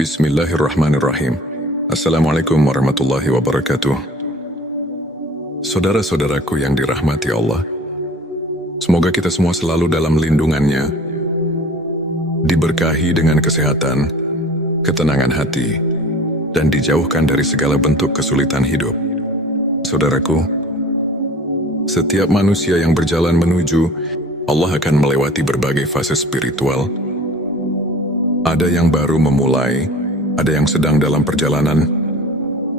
Bismillahirrahmanirrahim. Assalamualaikum warahmatullahi wabarakatuh. Saudara-saudaraku yang dirahmati Allah, semoga kita semua selalu dalam lindungannya, diberkahi dengan kesehatan, ketenangan hati, dan dijauhkan dari segala bentuk kesulitan hidup. Saudaraku, setiap manusia yang berjalan menuju Allah akan melewati berbagai fase spiritual. Ada yang baru memulai, ada yang sedang dalam perjalanan,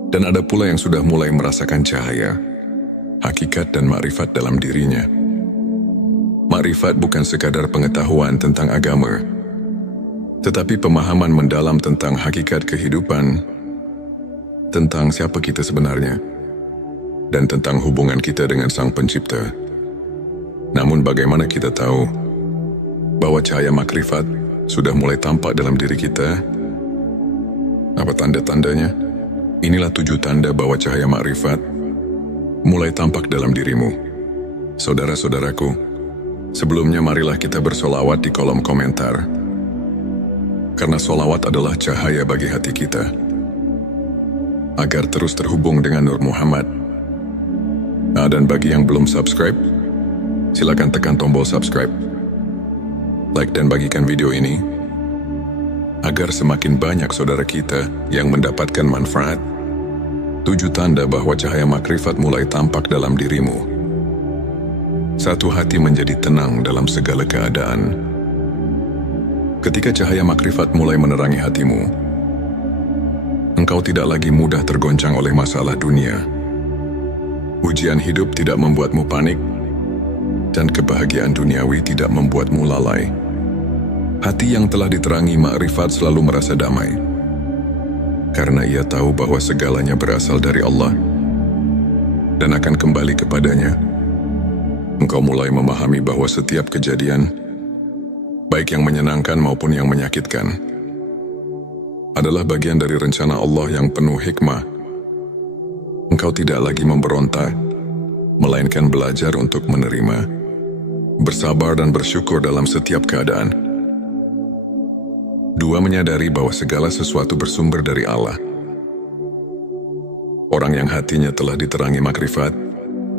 dan ada pula yang sudah mulai merasakan cahaya, hakikat dan makrifat dalam dirinya. Makrifat bukan sekadar pengetahuan tentang agama, tetapi pemahaman mendalam tentang hakikat kehidupan, tentang siapa kita sebenarnya, dan tentang hubungan kita dengan Sang Pencipta. Namun bagaimana kita tahu bahwa cahaya makrifat sudah mulai tampak dalam diri kita? Apa tanda-tandanya? Inilah 7 tanda bahwa cahaya makrifat mulai tampak dalam dirimu. Saudara-saudaraku, sebelumnya marilah kita bersolawat di kolom komentar. Karena solawat adalah cahaya bagi hati kita, agar terus terhubung dengan Nur Muhammad. Dan bagi yang belum subscribe, silakan tekan tombol subscribe, like dan bagikan video ini, agar semakin banyak saudara kita yang mendapatkan manfaat. 7 tanda bahwa cahaya makrifat mulai tampak dalam dirimu. 1. Hati menjadi tenang dalam segala keadaan. Ketika cahaya makrifat mulai menerangi hatimu, engkau tidak lagi mudah tergoncang oleh masalah dunia. Ujian hidup tidak membuatmu panik, dan kebahagiaan duniawi tidak membuatmu lalai. Hati yang telah diterangi makrifat selalu merasa damai, karena ia tahu bahwa segalanya berasal dari Allah dan akan kembali kepadanya. Engkau mulai memahami bahwa setiap kejadian, baik yang menyenangkan maupun yang menyakitkan, adalah bagian dari rencana Allah yang penuh hikmah. Engkau tidak lagi memberontak, melainkan belajar untuk menerima, bersabar dan bersyukur dalam setiap keadaan. 2. Menyadari bahwa segala sesuatu bersumber dari Allah. Orang yang hatinya telah diterangi makrifat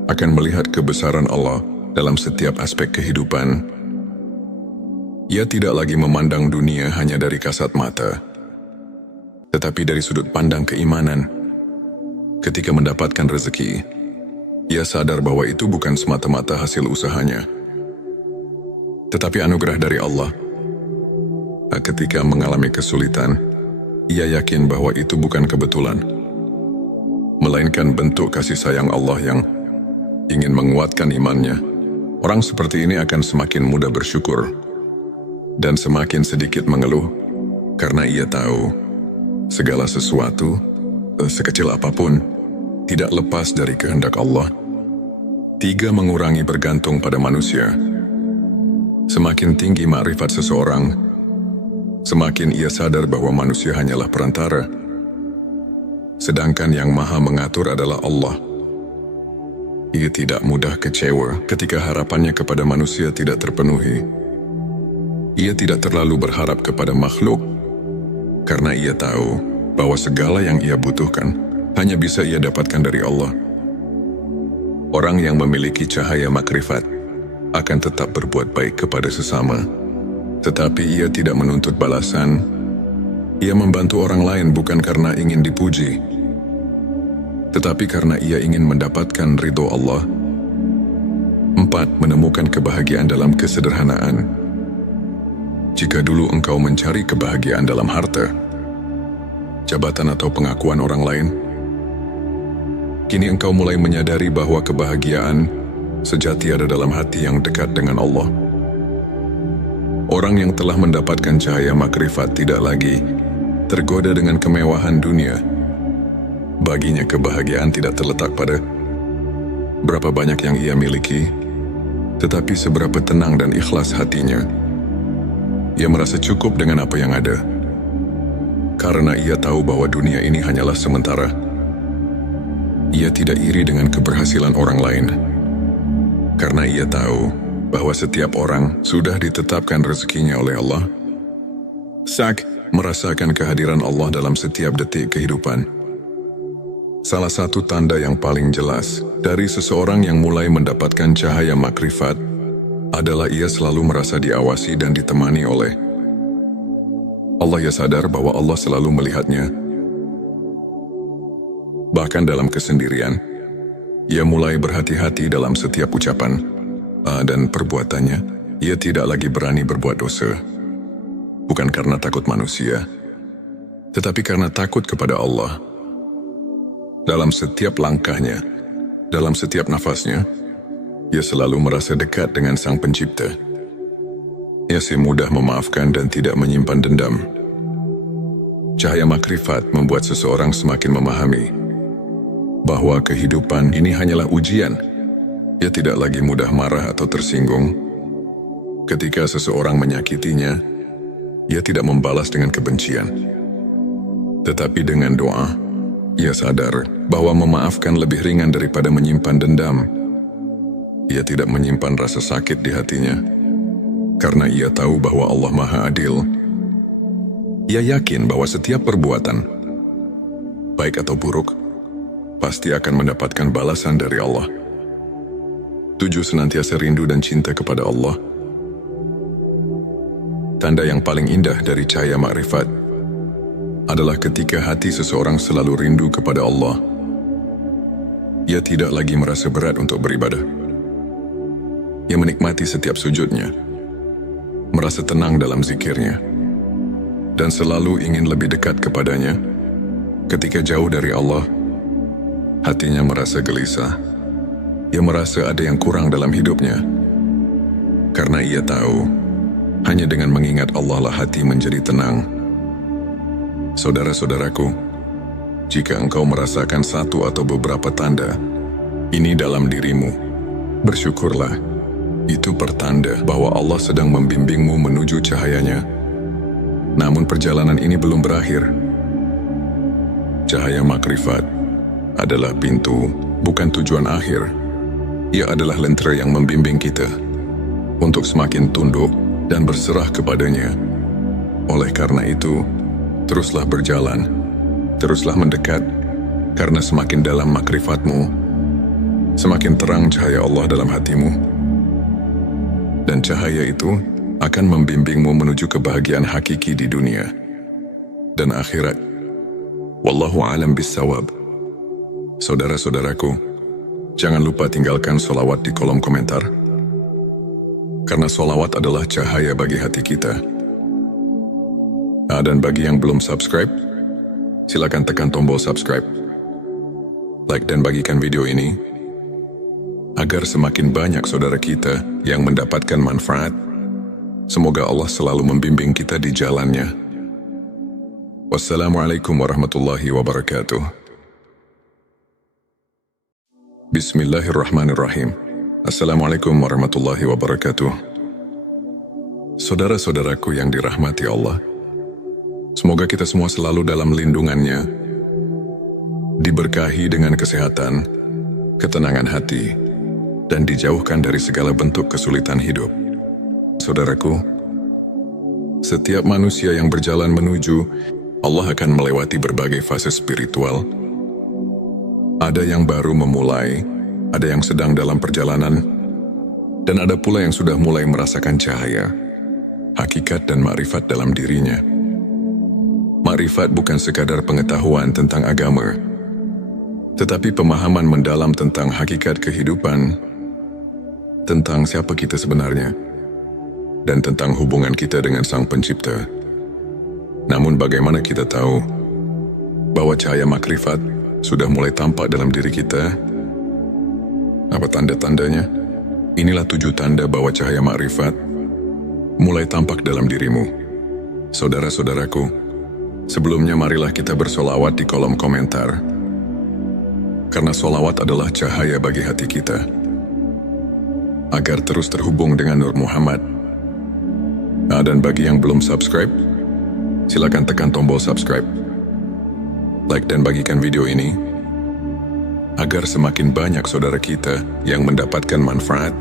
akan melihat kebesaran Allah dalam setiap aspek kehidupan. Ia tidak lagi memandang dunia hanya dari kasat mata, tetapi dari sudut pandang keimanan. Ketika mendapatkan rezeki, ia sadar bahwa itu bukan semata-mata hasil usahanya, tetapi anugerah dari Allah. Ketika mengalami kesulitan, ia yakin bahwa itu bukan kebetulan, melainkan bentuk kasih sayang Allah yang ingin menguatkan imannya. Orang seperti ini akan semakin mudah bersyukur dan semakin sedikit mengeluh, karena ia tahu segala sesuatu, sekecil apapun, tidak lepas dari kehendak Allah. 3. Mengurangi bergantung pada manusia. Semakin tinggi makrifat seseorang, semakin ia sadar bahwa manusia hanyalah perantara, sedangkan yang maha mengatur adalah Allah. Ia tidak mudah kecewa ketika harapannya kepada manusia tidak terpenuhi. Ia tidak terlalu berharap kepada makhluk, karena ia tahu bahwa segala yang ia butuhkan hanya bisa ia dapatkan dari Allah. Orang yang memiliki cahaya makrifat akan tetap berbuat baik kepada sesama, tetapi ia tidak menuntut balasan. Ia membantu orang lain bukan karena ingin dipuji, tetapi karena ia ingin mendapatkan ridho Allah. 4. Menemukan kebahagiaan dalam kesederhanaan. Jika dulu engkau mencari kebahagiaan dalam harta, jabatan atau pengakuan orang lain, kini engkau mulai menyadari bahwa kebahagiaan sejati ada dalam hati yang dekat dengan Allah. Orang yang telah mendapatkan cahaya makrifat tidak lagi tergoda dengan kemewahan dunia. Baginya kebahagiaan tidak terletak pada berapa banyak yang ia miliki, tetapi seberapa tenang dan ikhlas hatinya. Ia merasa cukup dengan apa yang ada, karena ia tahu bahwa dunia ini hanyalah sementara. Ia tidak iri dengan keberhasilan orang lain, karena ia tahu bahwa setiap orang sudah ditetapkan rezekinya oleh Allah. merasakan kehadiran Allah dalam setiap detik kehidupan. Salah satu tanda yang paling jelas dari seseorang yang mulai mendapatkan cahaya makrifat adalah ia selalu merasa diawasi dan ditemani oleh Allah. Ia sadar bahwa Allah selalu melihatnya. Bahkan dalam kesendirian, ia mulai berhati-hati dalam setiap ucapan dan perbuatannya. Ia tidak lagi berani berbuat dosa. Bukan karena takut manusia, tetapi karena takut kepada Allah. Dalam setiap langkahnya, dalam setiap nafasnya, ia selalu merasa dekat dengan Sang Pencipta. Ia mudah memaafkan dan tidak menyimpan dendam. Cahaya makrifat membuat seseorang semakin memahami bahwa kehidupan ini hanyalah ujian. Ia tidak lagi mudah marah atau tersinggung. Ketika seseorang menyakitinya, ia tidak membalas dengan kebencian. Tetapi dengan doa, ia sadar bahwa memaafkan lebih ringan daripada menyimpan dendam. Ia tidak menyimpan rasa sakit di hatinya, karena ia tahu bahwa Allah Maha Adil. Ia yakin bahwa setiap perbuatan, baik atau buruk, pasti akan mendapatkan balasan dari Allah. 7. Senantiasa rindu dan cinta kepada Allah. Tanda yang paling indah dari cahaya makrifat adalah ketika hati seseorang selalu rindu kepada Allah. Ia tidak lagi merasa berat untuk beribadah. Ia menikmati setiap sujudnya, merasa tenang dalam zikirnya, dan selalu ingin lebih dekat kepadanya. Ketika jauh dari Allah, hatinya merasa gelisah. Ia merasa ada yang kurang dalam hidupnya, karena ia tahu hanya dengan mengingat Allah lah hati menjadi tenang. Saudara-saudaraku, jika engkau merasakan satu atau beberapa tanda ini dalam dirimu, bersyukurlah. Itu pertanda bahwa Allah sedang membimbingmu menuju cahayanya. Namun perjalanan ini belum berakhir. Cahaya makrifat adalah pintu, bukan tujuan akhir. Ia adalah lentera yang membimbing kita untuk semakin tunduk dan berserah kepadanya. Oleh karena itu, teruslah berjalan, teruslah mendekat, karena semakin dalam makrifatmu, semakin terang cahaya Allah dalam hatimu. Dan cahaya itu akan membimbingmu menuju kebahagiaan hakiki di dunia dan akhirat. Wallahu a'lam bissawab. Saudara-saudaraku, jangan lupa tinggalkan sholawat di kolom komentar, karena sholawat adalah cahaya bagi hati kita. Dan bagi yang belum subscribe, silakan tekan tombol subscribe, like dan bagikan video ini, agar semakin banyak saudara kita yang mendapatkan manfaat. Semoga Allah selalu membimbing kita di jalannya. Wassalamualaikum warahmatullahi wabarakatuh. Bismillahirrahmanirrahim. Assalamualaikum warahmatullahi wabarakatuh. Saudara-saudaraku yang dirahmati Allah, semoga kita semua selalu dalam lindungannya, diberkahi dengan kesehatan, ketenangan hati, dan dijauhkan dari segala bentuk kesulitan hidup. Saudaraku, setiap manusia yang berjalan menuju Allah akan melewati berbagai fase spiritual. Ada yang baru memulai, ada yang sedang dalam perjalanan, dan ada pula yang sudah mulai merasakan cahaya, hakikat dan makrifat dalam dirinya. Makrifat bukan sekadar pengetahuan tentang agama, tetapi pemahaman mendalam tentang hakikat kehidupan, tentang siapa kita sebenarnya, dan tentang hubungan kita dengan Sang Pencipta. Namun bagaimana kita tahu bahwa cahaya makrifat sudah mulai tampak dalam diri kita? Apa tanda-tandanya? Inilah 7 tanda bahwa cahaya makrifat mulai tampak dalam dirimu. Saudara-saudaraku, sebelumnya marilah kita bersolawat di kolom komentar, karena solawat adalah cahaya bagi hati kita, agar terus terhubung dengan Nur Muhammad. Dan bagi yang belum subscribe, silakan tekan tombol subscribe, like dan bagikan video ini, agar semakin banyak saudara kita yang mendapatkan manfaat.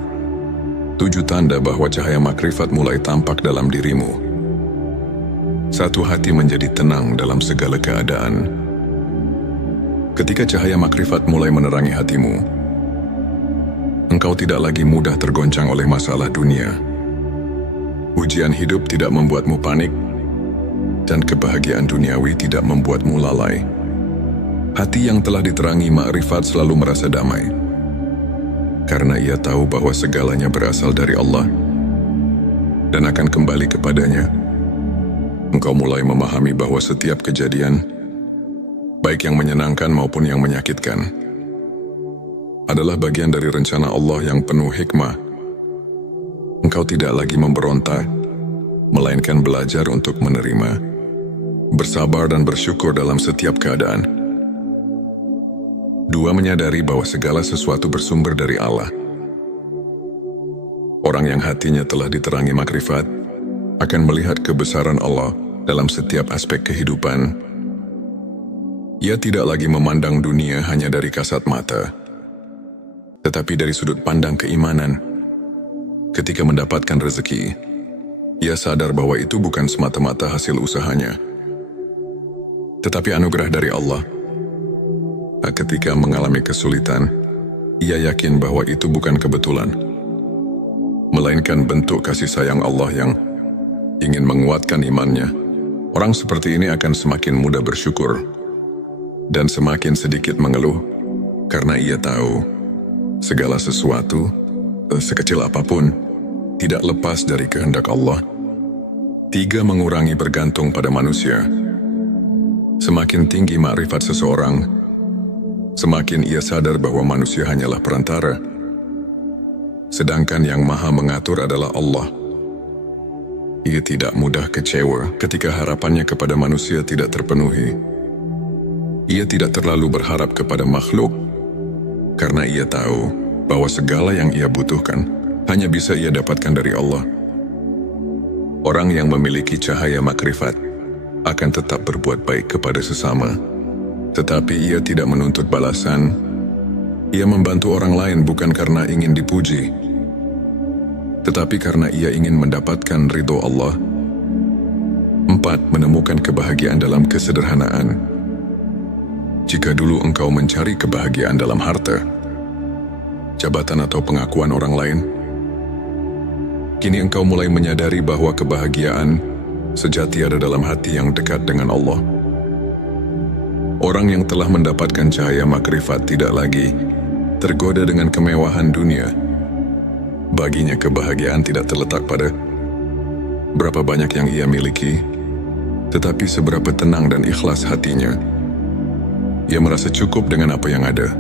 7 tanda bahwa cahaya makrifat mulai tampak dalam dirimu. Satu hati menjadi tenang dalam segala keadaan. Ketika cahaya makrifat mulai menerangi hatimu, engkau tidak lagi mudah tergoncang oleh masalah dunia. Ujian hidup tidak membuatmu panik, dan kebahagiaan duniawi tidak membuatmu lalai. Hati yang telah diterangi makrifat selalu merasa damai, karena ia tahu bahwa segalanya berasal dari Allah dan akan kembali kepadanya. Engkau mulai memahami bahwa setiap kejadian, baik yang menyenangkan maupun yang menyakitkan, adalah bagian dari rencana Allah yang penuh hikmah. Engkau tidak lagi memberontak, melainkan belajar untuk menerima, bersabar dan bersyukur dalam setiap keadaan. Dua, menyadari bahwa segala sesuatu bersumber dari Allah. Orang yang hatinya telah diterangi makrifat akan melihat kebesaran Allah dalam setiap aspek kehidupan. Ia tidak lagi memandang dunia hanya dari kasat mata, tetapi dari sudut pandang keimanan. Ketika mendapatkan rezeki, ia sadar bahwa itu bukan semata-mata hasil usahanya, tetapi anugerah dari Allah. Ketika mengalami kesulitan, ia yakin bahwa itu bukan kebetulan, melainkan bentuk kasih sayang Allah yang ingin menguatkan imannya. Orang seperti ini akan semakin mudah bersyukur dan semakin sedikit mengeluh, karena ia tahu segala sesuatu, sekecil apapun, tidak lepas dari kehendak Allah. 3, mengurangi bergantung pada manusia. Semakin tinggi makrifat seseorang, semakin ia sadar bahwa manusia hanyalah perantara, sedangkan yang maha mengatur adalah Allah. Ia tidak mudah kecewa ketika harapannya kepada manusia tidak terpenuhi. Ia tidak terlalu berharap kepada makhluk, karena ia tahu bahwa segala yang ia butuhkan hanya bisa ia dapatkan dari Allah. Orang yang memiliki cahaya makrifat akan tetap berbuat baik kepada sesama, tetapi ia tidak menuntut balasan. Ia membantu orang lain bukan karena ingin dipuji, tetapi karena ia ingin mendapatkan ridho Allah. 4, menemukan kebahagiaan dalam kesederhanaan. Jika dulu engkau mencari kebahagiaan dalam harta, jabatan atau pengakuan orang lain, kini engkau mulai menyadari bahwa kebahagiaan sejati ada dalam hati yang dekat dengan Allah. Orang yang telah mendapatkan cahaya makrifat tidak lagi tergoda dengan kemewahan dunia. Baginya kebahagiaan tidak terletak pada berapa banyak yang ia miliki, tetapi seberapa tenang dan ikhlas hatinya. Ia merasa cukup dengan apa yang ada,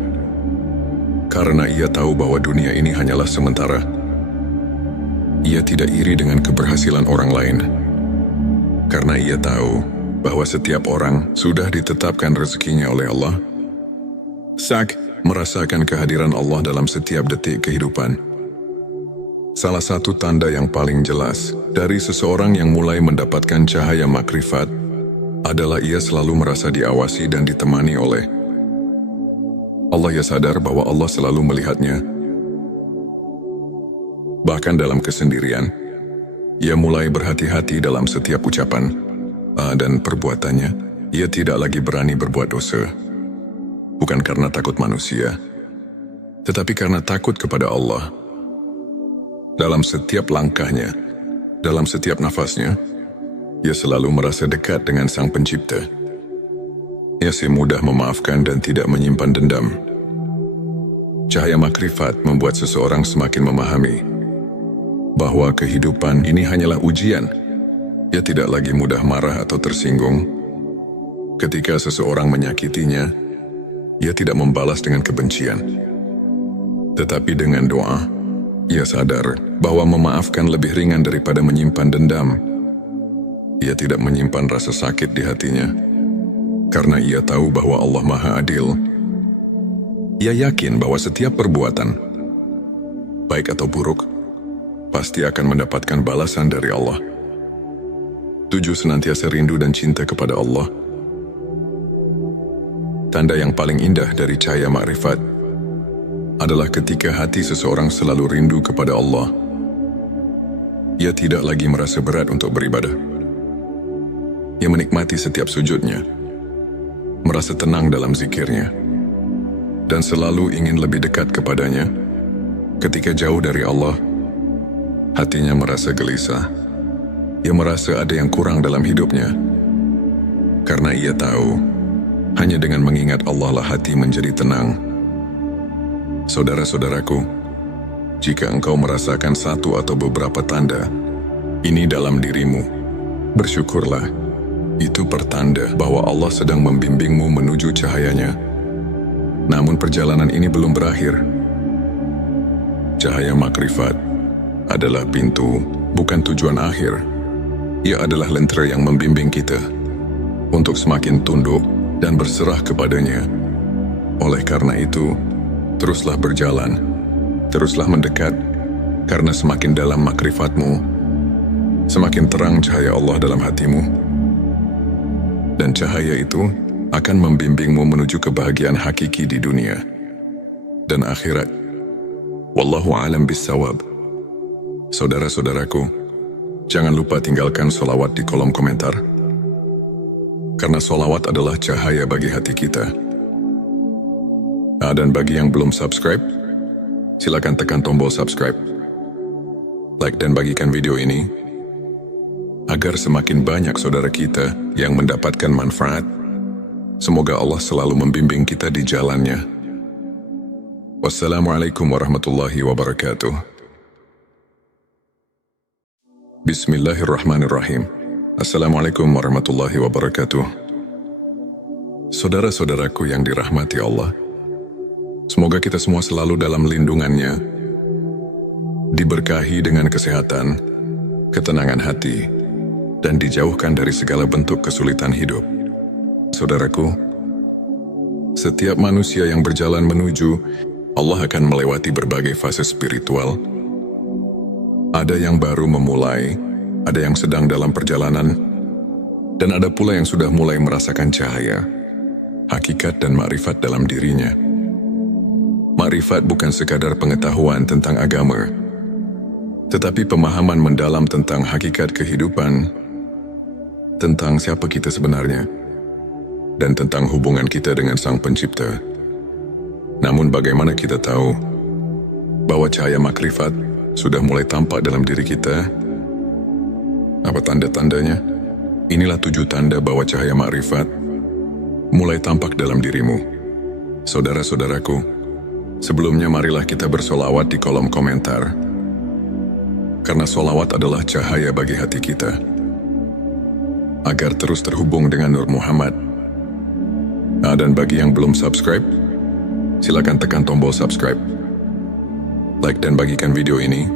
karena ia tahu bahwa dunia ini hanyalah sementara. Ia tidak iri dengan keberhasilan orang lain, karena ia tahu bahwa setiap orang sudah ditetapkan rezekinya oleh Allah. Sak, merasakan kehadiran Allah dalam setiap detik kehidupan. Salah satu tanda yang paling jelas dari seseorang yang mulai mendapatkan cahaya makrifat adalah ia selalu merasa diawasi dan ditemani oleh Allah. Ia sadar bahwa Allah selalu melihatnya. Bahkan dalam kesendirian, ia mulai berhati-hati dalam setiap ucapan dan perbuatannya. Ia tidak lagi berani berbuat dosa, bukan karena takut manusia, tetapi karena takut kepada Allah. Dalam setiap langkahnya, dalam setiap nafasnya, ia selalu merasa dekat dengan Sang Pencipta. Ia mudah memaafkan dan tidak menyimpan dendam. Cahaya makrifat membuat seseorang semakin memahami bahwa kehidupan ini hanyalah ujian. Ia tidak lagi mudah marah atau tersinggung. Ketika seseorang menyakitinya, ia tidak membalas dengan kebencian, tetapi dengan doa. Ia sadar bahwa memaafkan lebih ringan daripada menyimpan dendam. Ia tidak menyimpan rasa sakit di hatinya, karena ia tahu bahwa Allah Maha Adil. Ia yakin bahwa setiap perbuatan, baik atau buruk, pasti akan mendapatkan balasan dari Allah. 7, senantiasa rindu dan cinta kepada Allah. Tanda yang paling indah dari cahaya makrifat adalah ketika hati seseorang selalu rindu kepada Allah. Ia tidak lagi merasa berat untuk beribadah. Ia menikmati setiap sujudnya, merasa tenang dalam zikirnya, dan selalu ingin lebih dekat kepadanya. Ketika jauh dari Allah, hatinya merasa gelisah. Ia merasa ada yang kurang dalam hidupnya. Karena ia tahu, hanya dengan mengingat Allah lah hati menjadi tenang. Saudara-saudaraku, jika engkau merasakan satu atau beberapa tanda ini dalam dirimu, bersyukurlah. Itu pertanda bahwa Allah sedang membimbingmu menuju cahayanya. Namun perjalanan ini belum berakhir. Cahaya makrifat adalah pintu, bukan tujuan akhir. Ia adalah lentera yang membimbing kita untuk semakin tunduk dan berserah kepadanya. Oleh karena itu, teruslah berjalan, teruslah mendekat, karena semakin dalam makrifatmu, semakin terang cahaya Allah dalam hatimu. Dan cahaya itu akan membimbingmu menuju kebahagiaan hakiki di dunia dan akhirat. Wallahu a'lam bissawab. Saudara-saudaraku, jangan lupa tinggalkan sholawat di kolom komentar. Karena sholawat adalah cahaya bagi hati kita. Dan bagi yang belum subscribe, silakan tekan tombol subscribe. Like dan bagikan video ini, agar semakin banyak saudara kita yang mendapatkan manfaat. Semoga Allah selalu membimbing kita di jalannya. Wassalamualaikum warahmatullahi wabarakatuh. Bismillahirrahmanirrahim. Assalamualaikum warahmatullahi wabarakatuh. Saudara-saudaraku yang dirahmati Allah, semoga kita semua selalu dalam lindungannya, diberkahi dengan kesehatan, ketenangan hati, dan dijauhkan dari segala bentuk kesulitan hidup. Saudaraku, setiap manusia yang berjalan menuju Allah akan melewati berbagai fase spiritual. Ada yang baru memulai, ada yang sedang dalam perjalanan, dan ada pula yang sudah mulai merasakan cahaya, hakikat dan makrifat dalam dirinya. Makrifat bukan sekadar pengetahuan tentang agama, tetapi pemahaman mendalam tentang hakikat kehidupan, tentang siapa kita sebenarnya, dan tentang hubungan kita dengan Sang Pencipta. Namun bagaimana kita tahu bahwa cahaya makrifat sudah mulai tampak dalam diri kita? Apa tanda-tandanya? Inilah 7 tanda bahwa cahaya makrifat mulai tampak dalam dirimu. Saudara-saudaraku, sebelumnya marilah kita bersolawat di kolom komentar. Karena solawat adalah cahaya bagi hati kita, agar terus terhubung dengan Nur Muhammad. Dan bagi yang belum subscribe, silakan tekan tombol subscribe. Like dan bagikan video ini,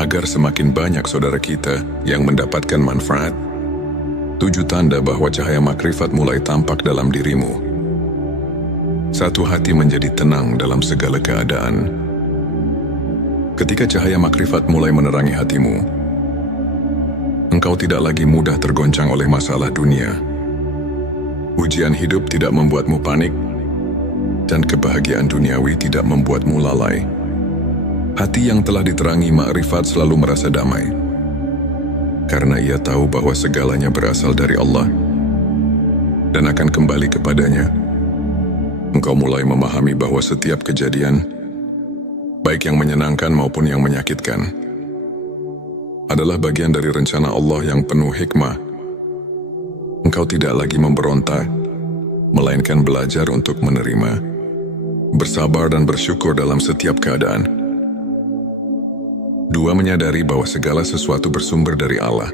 agar semakin banyak saudara kita yang mendapatkan manfaat. 7 tanda bahwa cahaya makrifat mulai tampak dalam dirimu. 1. Hati menjadi tenang dalam segala keadaan. Ketika cahaya makrifat mulai menerangi hatimu, engkau tidak lagi mudah tergoncang oleh masalah dunia. Ujian hidup tidak membuatmu panik, dan kebahagiaan duniawi tidak membuatmu lalai. Hati yang telah diterangi makrifat selalu merasa damai, karena ia tahu bahwa segalanya berasal dari Allah dan akan kembali kepadanya. Engkau mulai memahami bahwa setiap kejadian, baik yang menyenangkan maupun yang menyakitkan, adalah bagian dari rencana Allah yang penuh hikmah. Engkau tidak lagi memberontak, melainkan belajar untuk menerima, bersabar dan bersyukur dalam setiap keadaan. 2. Menyadari bahwa segala sesuatu bersumber dari Allah.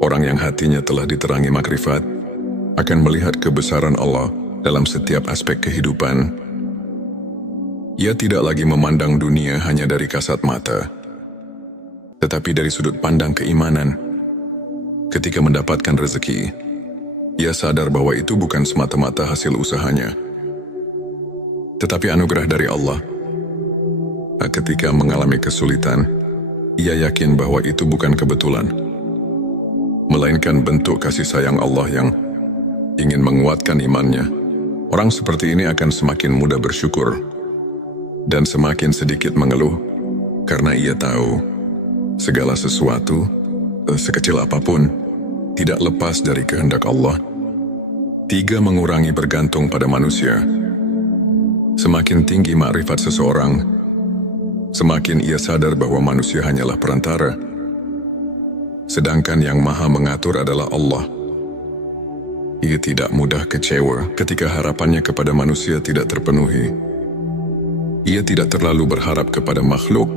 Orang yang hatinya telah diterangi makrifat akan melihat kebesaran Allah dalam setiap aspek kehidupan. Ia tidak lagi memandang dunia hanya dari kasat mata, tetapi dari sudut pandang keimanan. Ketika mendapatkan rezeki, ia sadar bahwa itu bukan semata-mata hasil usahanya, tetapi anugerah dari Allah. Ketika mengalami kesulitan, ia yakin bahwa itu bukan kebetulan, melainkan bentuk kasih sayang Allah yang ingin menguatkan imannya. Orang seperti ini akan semakin mudah bersyukur dan semakin sedikit mengeluh, karena ia tahu segala sesuatu sekecil apapun, tidak lepas dari kehendak Allah. 3. Mengurangi bergantung pada manusia. Semakin tinggi makrifat seseorang, semakin ia sadar bahwa manusia hanyalah perantara, sedangkan yang maha mengatur adalah Allah. Ia tidak mudah kecewa ketika harapannya kepada manusia tidak terpenuhi. Ia tidak terlalu berharap kepada makhluk,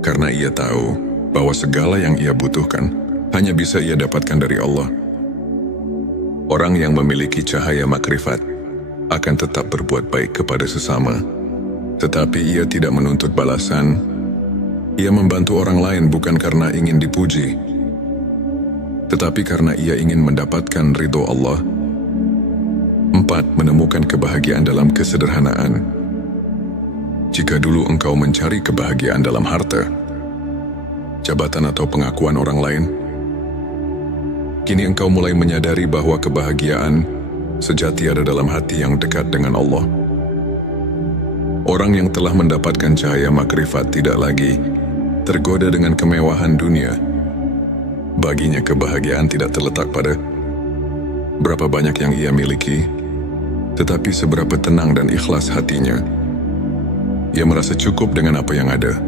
karena ia tahu bahwa segala yang ia butuhkan hanya bisa ia dapatkan dari Allah. Orang yang memiliki cahaya makrifat akan tetap berbuat baik kepada sesama, tetapi ia tidak menuntut balasan. Ia membantu orang lain bukan karena ingin dipuji, tetapi karena ia ingin mendapatkan ridho Allah. 4. Menemukan kebahagiaan dalam kesederhanaan. Jika dulu engkau mencari kebahagiaan dalam harta, jabatan atau pengakuan orang lain, kini engkau mulai menyadari bahwa kebahagiaan sejati ada dalam hati yang dekat dengan Allah. Orang yang telah mendapatkan cahaya makrifat tidak lagi tergoda dengan kemewahan dunia. Baginya kebahagiaan tidak terletak pada berapa banyak yang ia miliki, tetapi seberapa tenang dan ikhlas hatinya. Ia merasa cukup dengan apa yang ada,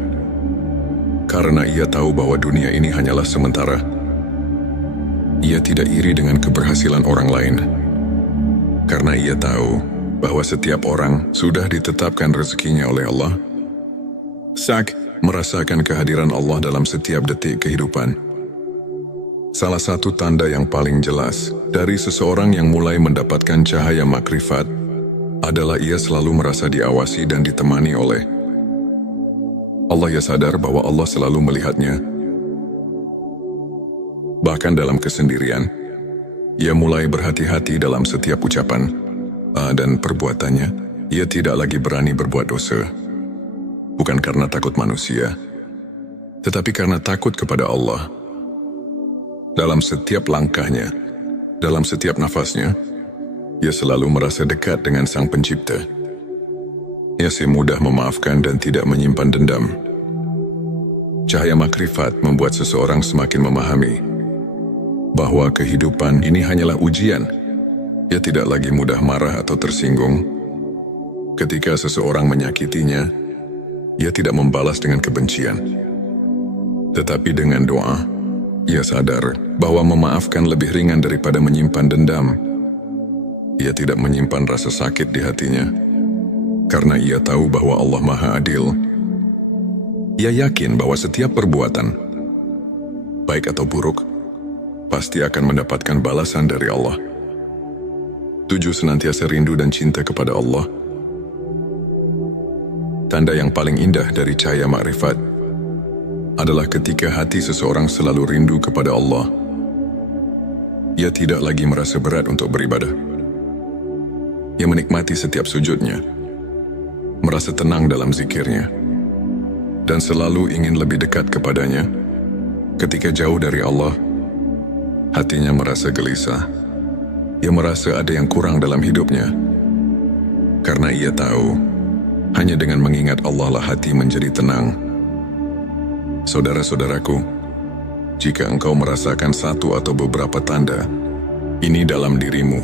karena ia tahu bahwa dunia ini hanyalah sementara. Ia tidak iri dengan keberhasilan orang lain, karena ia tahu bahwa setiap orang sudah ditetapkan rezekinya oleh Allah. Merasakan kehadiran Allah dalam setiap detik kehidupan. Salah satu tanda yang paling jelas dari seseorang yang mulai mendapatkan cahaya makrifat adalah ia selalu merasa diawasi dan ditemani oleh Allah. Ia sadar bahwa Allah selalu melihatnya. Bahkan dalam kesendirian, ia mulai berhati-hati dalam setiap ucapan dan perbuatannya. Ia tidak lagi berani berbuat dosa, bukan karena takut manusia, tetapi karena takut kepada Allah. Dalam setiap langkahnya, dalam setiap nafasnya, ia selalu merasa dekat dengan Sang Pencipta. Ia semudah memaafkan dan tidak menyimpan dendam. Cahaya makrifat membuat seseorang semakin memahami bahwa kehidupan ini hanyalah ujian. Ia tidak lagi mudah marah atau tersinggung. Ketika seseorang menyakitinya, ia tidak membalas dengan kebencian, tetapi dengan doa. Ia sadar bahwa memaafkan lebih ringan daripada menyimpan dendam. Ia tidak menyimpan rasa sakit di hatinya, karena ia tahu bahwa Allah Maha Adil. Ia yakin bahwa setiap perbuatan, baik atau buruk, pasti akan mendapatkan balasan dari Allah. 7. Senantiasa rindu dan cinta kepada Allah. Tanda yang paling indah dari cahaya makrifat adalah ketika hati seseorang selalu rindu kepada Allah. Ia tidak lagi merasa berat untuk beribadah. Ia menikmati setiap sujudnya, merasa tenang dalam zikirnya, dan selalu ingin lebih dekat kepadanya. Ketika jauh dari Allah, hatinya merasa gelisah. Ia merasa ada yang kurang dalam hidupnya, karena ia tahu hanya dengan mengingat Allah lah hati menjadi tenang. Saudara-saudaraku, jika engkau merasakan satu atau beberapa tanda ini dalam dirimu,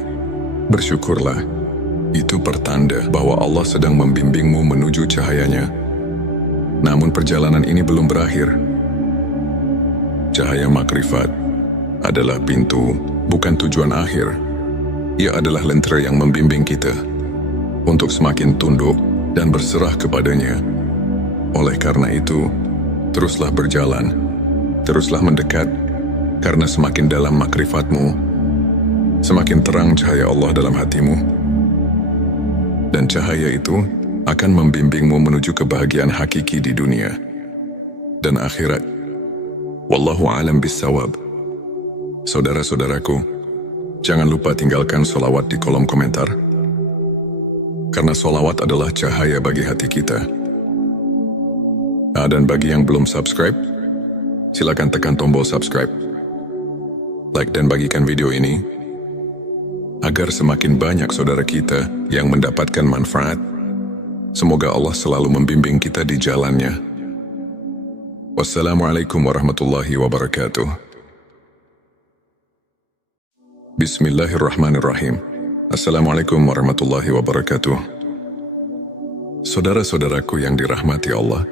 bersyukurlah. Itu pertanda bahwa Allah sedang membimbingmu menuju cahayanya. Namun perjalanan ini belum berakhir. Cahaya makrifat adalah pintu, bukan tujuan akhir. Ia adalah lentera yang membimbing kita untuk semakin tunduk dan berserah kepadanya. Oleh karena itu, teruslah berjalan, teruslah mendekat, karena semakin dalam makrifatmu, semakin terang cahaya Allah dalam hatimu. Dan cahaya itu akan membimbingmu menuju kebahagiaan hakiki di dunia dan akhirat. Wallahu a'lam bissawab. Saudara-saudaraku, jangan lupa tinggalkan sholawat di kolom komentar, karena sholawat adalah cahaya bagi hati kita. Dan bagi yang belum subscribe, silakan tekan tombol subscribe, like dan bagikan video ini, agar semakin banyak saudara kita yang mendapatkan manfaat. Semoga Allah selalu membimbing kita di jalannya. Wassalamualaikum warahmatullahi wabarakatuh. Bismillahirrahmanirrahim. Assalamualaikum warahmatullahi wabarakatuh. Saudara-saudaraku yang dirahmati Allah,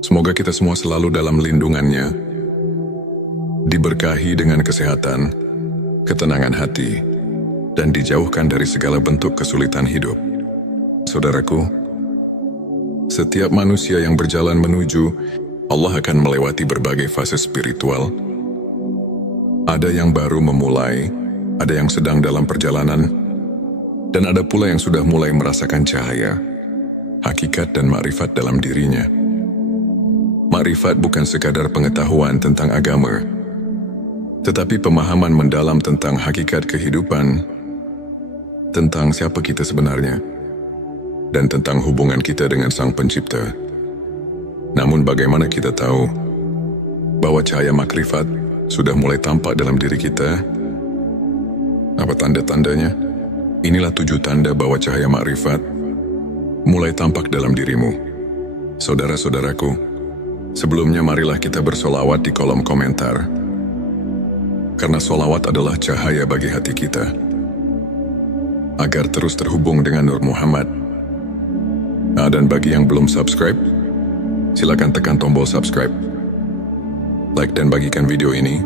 semoga kita semua selalu dalam lindungannya, diberkahi dengan kesehatan, ketenangan hati, dan dijauhkan dari segala bentuk kesulitan hidup. Saudaraku, setiap manusia yang berjalan menuju Allah akan melewati berbagai fase spiritual. Ada yang baru memulai, ada yang sedang dalam perjalanan, dan ada pula yang sudah mulai merasakan cahaya, hakikat dan makrifat dalam dirinya. Makrifat bukan sekadar pengetahuan tentang agama, tetapi pemahaman mendalam tentang hakikat kehidupan, tentang siapa kita sebenarnya, dan tentang hubungan kita dengan Sang Pencipta. Namun bagaimana kita tahu bahwa cahaya makrifat sudah mulai tampak dalam diri kita? Apa tanda-tandanya? Inilah 7 tanda bahwa cahaya makrifat mulai tampak dalam dirimu. Saudara-saudaraku, sebelumnya marilah kita bersolawat di kolom komentar. Karena solawat adalah cahaya bagi hati kita. Agar terus terhubung dengan Nur Muhammad. Dan bagi yang belum subscribe, silakan tekan tombol subscribe. Like dan bagikan video ini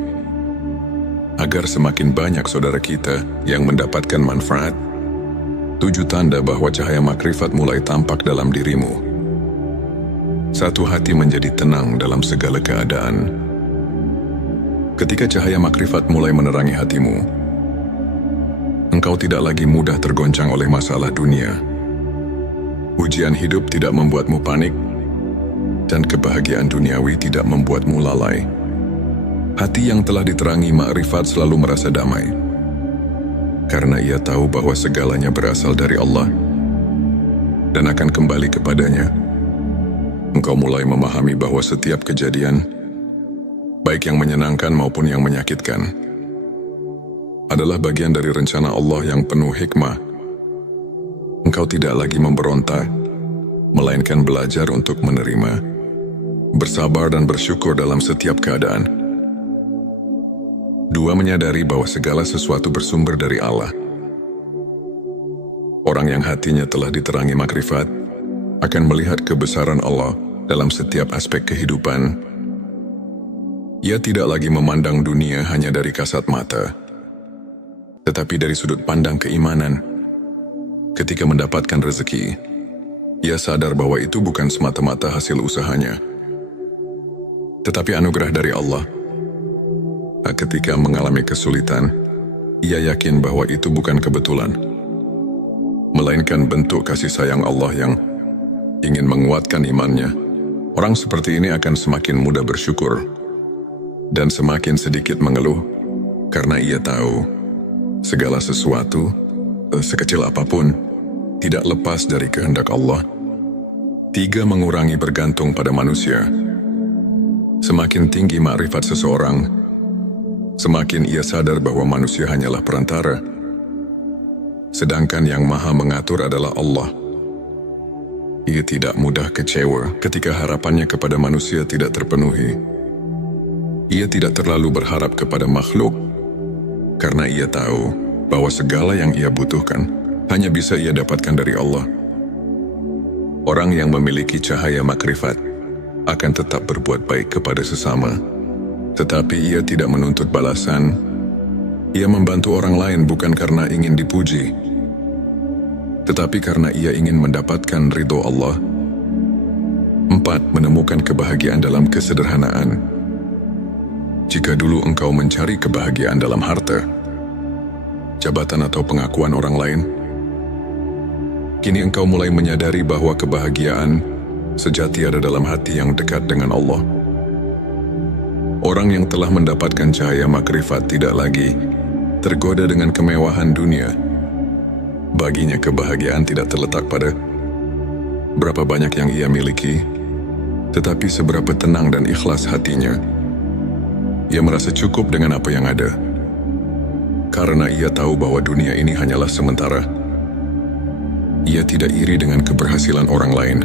agar semakin banyak saudara kita yang mendapatkan manfaat. 7 tanda bahwa cahaya makrifat mulai tampak dalam dirimu. 1. Hati menjadi tenang dalam segala keadaan. Ketika cahaya makrifat mulai menerangi hatimu, engkau tidak lagi mudah tergoncang oleh masalah dunia. Ujian hidup tidak membuatmu panik, dan kebahagiaan duniawi tidak membuatmu lalai. Hati yang telah diterangi makrifat selalu merasa damai, karena ia tahu bahwa segalanya berasal dari Allah dan akan kembali kepadanya. Engkau mulai memahami bahwa setiap kejadian, baik yang menyenangkan maupun yang menyakitkan, adalah bagian dari rencana Allah yang penuh hikmah. Engkau tidak lagi memberontak, melainkan belajar untuk menerima, bersabar dan bersyukur dalam setiap keadaan. 2. Menyadari bahwa segala sesuatu bersumber dari Allah. Orang yang hatinya telah diterangi makrifat akan melihat kebesaran Allah dalam setiap aspek kehidupan. Ia tidak lagi memandang dunia hanya dari kasat mata, tetapi dari sudut pandang keimanan. Ketika mendapatkan rezeki, ia sadar bahwa itu bukan semata-mata hasil usahanya, tetapi anugerah dari Allah. Ketika mengalami kesulitan, ia yakin bahwa itu bukan kebetulan, melainkan bentuk kasih sayang Allah yang ingin menguatkan imannya. Orang seperti ini akan semakin mudah bersyukur dan semakin sedikit mengeluh, karena ia tahu segala sesuatu, sekecil apapun, tidak lepas dari kehendak Allah. 3. Mengurangi bergantung pada manusia. Semakin tinggi makrifat seseorang, semakin ia sadar bahwa manusia hanyalah perantara, sedangkan yang maha mengatur adalah Allah. Ia tidak mudah kecewa ketika harapannya kepada manusia tidak terpenuhi. Ia tidak terlalu berharap kepada makhluk, karena ia tahu bahwa segala yang ia butuhkan hanya bisa ia dapatkan dari Allah. Orang yang memiliki cahaya makrifat akan tetap berbuat baik kepada sesama, tetapi ia tidak menuntut balasan. Ia membantu orang lain bukan karena ingin dipuji, tetapi karena ia ingin mendapatkan ridho Allah. 4. Menemukan kebahagiaan dalam kesederhanaan. Jika dulu engkau mencari kebahagiaan dalam harta, jabatan atau pengakuan orang lain, kini engkau mulai menyadari bahwa kebahagiaan sejati ada dalam hati yang dekat dengan Allah. Orang yang telah mendapatkan cahaya makrifat tidak lagi tergoda dengan kemewahan dunia. Baginya kebahagiaan tidak terletak pada berapa banyak yang ia miliki, tetapi seberapa tenang dan ikhlas hatinya. Ia merasa cukup dengan apa yang ada, karena ia tahu bahwa dunia ini hanyalah sementara. Ia tidak iri dengan keberhasilan orang lain,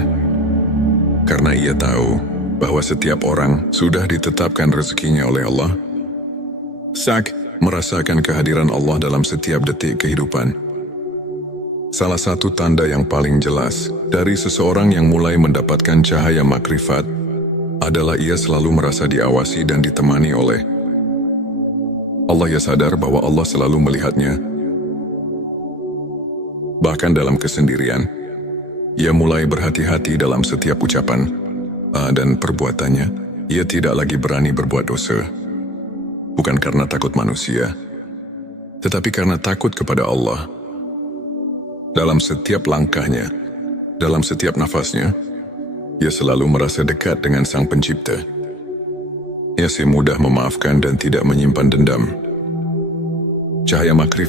karena ia tahu bahwa setiap orang sudah ditetapkan rezekinya oleh Allah. merasakan kehadiran Allah dalam setiap detik kehidupan. Salah satu tanda yang paling jelas dari seseorang yang mulai mendapatkan cahaya makrifat adalah ia selalu merasa diawasi dan ditemani oleh Allah. Ia sadar bahwa Allah selalu melihatnya. Bahkan dalam kesendirian, ia mulai berhati-hati dalam setiap ucapan dan perbuatannya. Ia tidak lagi berani berbuat dosa. Bukan karena takut manusia, tetapi karena takut kepada Allah. Dalam setiap langkahnya, dalam setiap nafasnya, ia selalu merasa dekat dengan Sang Pencipta. Ia mudah memaafkan dan tidak menyimpan dendam. Cahaya makrifat